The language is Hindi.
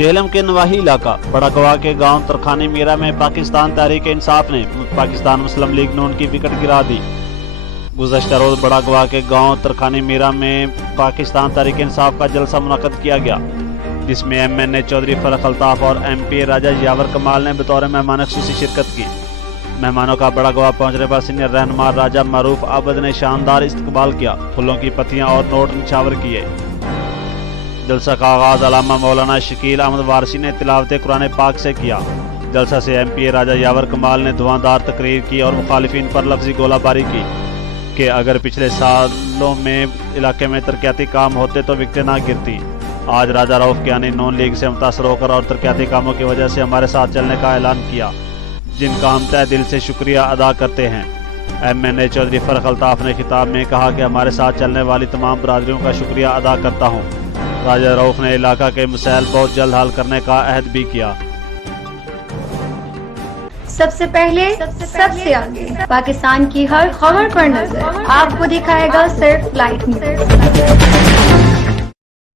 झेलम के नवाही इलाका बड़ा गवा के गांव तरखानी मीरा में पाकिस्तान तहरीक इंसाफ ने पाकिस्तान मुस्लिम लीग नून की विकेट गिरा दी। गुज़श्ता रोज बड़ा गवा के गांव तरखानी मीरा में पाकिस्तान तहरीक इंसाफ का जलसा मुनक़द किया गया, जिसमें MNA चौधरी फरख अल्ताफ और MP राजा यावर कमाल ने बतौर मेहमान ख़ुसूसी शिरकत की। मेहमानों का बड़ा गवा पहुंचने पर सीनियर रहनुमा राजा मारूफ आबद ने शानदार इस्तकबाल किया, फूलों की पत्तियां और नोट निछावर किए। जलसा का आगाज अलामा मौलाना शकील अहमद वारसी ने तिलावत कुरान पाक से किया। जलसा से MP राजा यावर कमाल ने धुआंधार तकरीर की और मुखालिफिन पर लफ्जी गोलाबारी की कि अगर पिछले सालों में इलाके में तरक्याती काम होते तो विकेटें ना गिरती। आज राजा रऊफ कियानी नून लीग से मुतासर होकर और तरक्याती कामों की वजह से हमारे साथ चलने का ऐलान किया, जिनका हम तहे दिल से शुक्रिया अदा करते हैं। MNA चौधरी फरख अल्ताफ ने खिताब में कहा कि हमारे साथ चलने वाली तमाम बरादरियों का शुक्रिया अदा करता हूँ। राजा रऊफ ने इलाका के मसाइल बहुत जल्द हल करने का अहद भी किया। सबसे पहले सबसे आगे पाकिस्तान की हर खबर पर नजर आपको दिखाएगा सिर्फ लाइट न्यूज़।